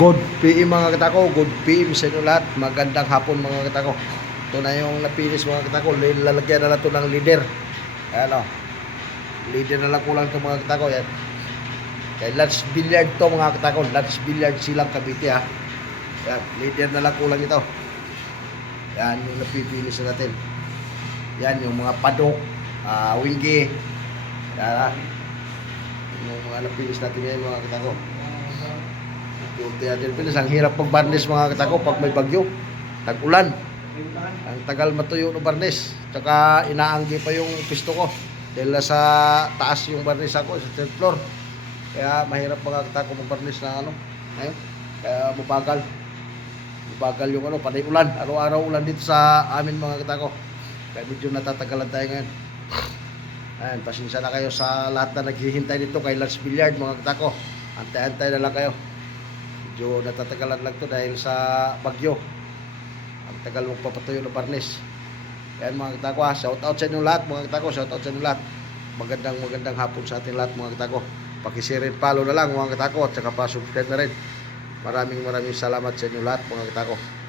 Good PM mga katako, good PM sa inyo lahat. Magandang hapon mga katako. Ito na yung napinis mga katako. Lalagyan na lang ito ng leader. Ayan o. Leader na lang kulang ito mga katako. Yan. Kay Lance Billiard to mga katako. Lance Billiard silang Cavite ha. Yan. Leader na lang kulang ito. Yan yung napipinis na natin. Yan yung mga padok, ah, winggi. Yan. Yung mga napinis natin ngayon mga katako. Natin pinis. Ang hirap pag-barnis mga katako pag may bagyo. Tag-ulan. Ang tagal matuyo ng barnis. Tsaka inaanggi pa yung pisto ko. Dahil sa taas yung barnis ako, sa third floor. Kaya mahirap mga katako mag-barnis na ano. Ngayon. Kaya mabagal. Mabagal yung ano, panay ulan. Araw-araw ulan dito sa amin mga katako. Kaya medyo natatagalan tayo ngayon. Ayan, pasensya na kayo sa lahat na naghihintay dito kay Lance Billiard mga katako. Antay-antay na lang kayo. Medyo natatagalan lang to dahil sa bagyo. Ang tagal mong papatuyo ng barnis. Ayan mga katako ha. Shout out sa inyo lahat mga katako. Shout out sa inyo lahat. Magandang magandang hapon sa ating lahat mga katako. Pakishare and follow na lang mga katako at saka pa-subscribe na rin. Maraming maraming salamat sa inyo lahat mga katako.